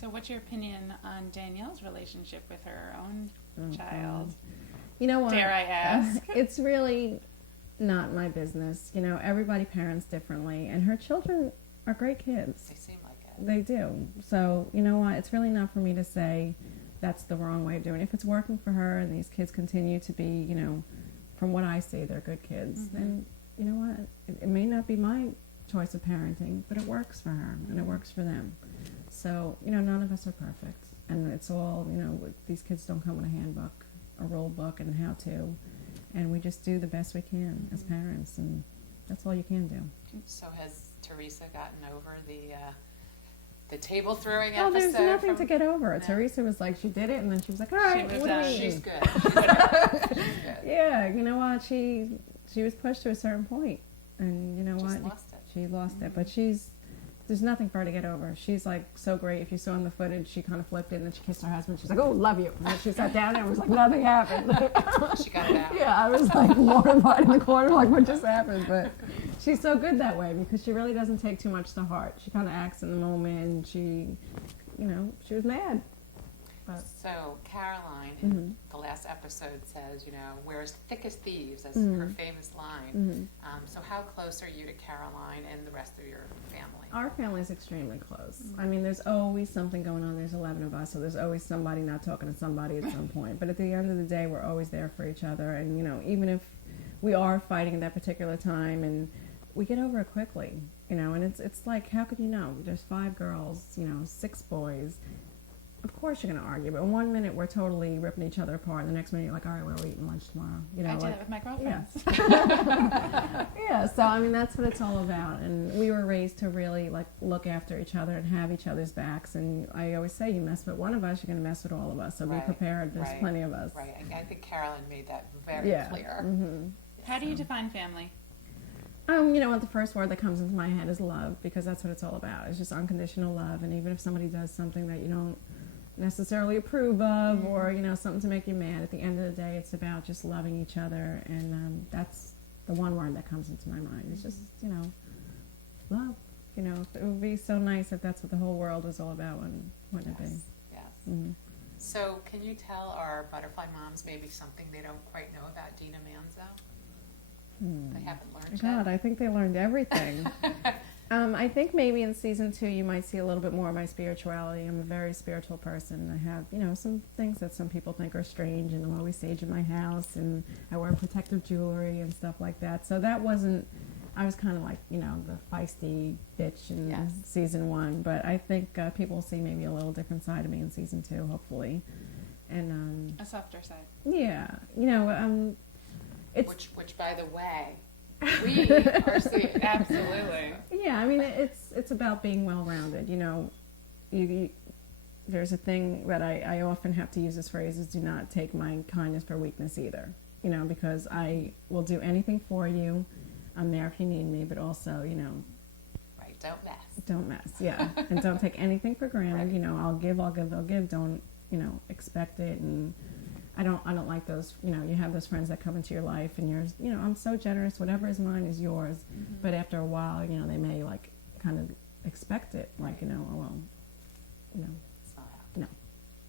So what's your opinion on Danielle's relationship with her own child? You know what? Dare I ask? It's really not my business. You know, everybody parents differently, and her children are great kids. They seem like it. They do. So, you know what? It's really not for me to say that's the wrong way of doing it. If it's working for her and these kids continue to be, you know, from what I see, they're good kids, then, you know what? It may not be my choice of parenting, but it works for her and it works for them. So, you know, none of us are perfect. And it's all, you know, these kids don't come with a handbook, a rule book, and how to. And we just do the best we can as parents, and that's all you can do. So has Teresa gotten over the table throwing Oh, episode? there's nothing to get over. No. Teresa was like, she did it, and then she was like, all right, She was what do done. we She's need? good. She's good. Yeah, you know what? She was pushed to a certain point, and you know Just what? lost it. She lost it, but there's nothing for her to get over. She's like so great. If you saw in the footage, she kind of flipped it and then she kissed her husband. She's like, "Oh, love you." And then she sat down and it was like nothing happened. She got it out. Yeah, I was like mortified in the corner, like what just happened. But she's so good that way because she really doesn't take too much to heart. She kind of acts in the moment, and she was mad. But So Caroline in the last episode says, you know, we're as thick as thieves, as her famous line. So how close are you to Caroline and the rest of your family? Our family is extremely close. I mean, there's always something going on. There's 11 of us, so there's always somebody not talking to somebody at some point. But at the end of the day, we're always there for each other. And, you know, even if we are fighting at that particular time, and we get over it quickly, you know, and it's like, how could you know? There's 5 girls, you know, 6 boys. Of course you're going to argue, but in 1 minute we're totally ripping each other apart, and the next minute you're like, all right, where are we eating lunch tomorrow? You know, I do like, that with my girlfriends. yeah, so I mean that's what it's all about, and we were raised to really like look after each other and have each other's backs. And I always say, you mess with one of us, you're going to mess with all of us. So be Right, prepared. There's right, plenty of us. Right. I think Caroline made that very clear. How do you define family? You know what? The first word that comes into my head is love, because that's what it's all about. It's just unconditional love, and even if somebody does something that you don't necessarily approve of, or you know, something to make you mad, at the end of the day it's about just loving each other. And that's the one word that comes into my mind. It's just, you know, love. You know, it would be so nice if that's what the whole world was all about, wouldn't it be? Yes. So can you tell our butterfly moms maybe something they don't quite know about Dina Manzo? They haven't learned God, I think they learned everything. I think maybe in season 2 you might see a little bit more of my spirituality. I'm a very spiritual person. I have, you know, some things that some people think are strange, and I'm always sage in my house, and I wear protective jewelry and stuff like that. So that wasn't, I was kind of like, you know, the feisty bitch in season 1, but I think people will see maybe a little different side of me in season 2, hopefully. And A softer side. yeah, you know, it's which by the way, we are seeing. Absolutely. yeah, I mean, it's about being well-rounded. You know, there's a thing that I often have to use this phrase is, do not take my kindness for weakness either. You know, because I will do anything for you. I'm there if you need me, but also, you know, Right, don't mess. don't mess. Yeah, and don't take anything for granted. Right. You know, I'll give. Don't, you know, expect it. And I don't like those, you know, you have those friends that come into your life and you're, you know, I'm so generous, whatever is mine is yours. But after a while, you know, they may like kind of expect it, like, you know, oh well, you know, It's not happening. no.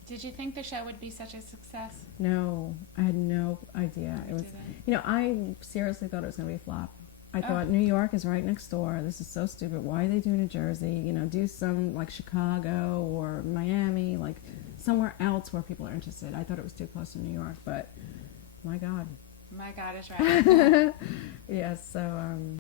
Did you think the show would be such a success? No, I had no idea. It was, didn't? you know, I seriously thought it was going to be a flop. I thought New York is right next door. This is so stupid. Why are they doing New Jersey? You know, do some like Chicago or Miami, like somewhere else where people are interested. I thought it was too close to New York, but my God. My God is right. Yeah, so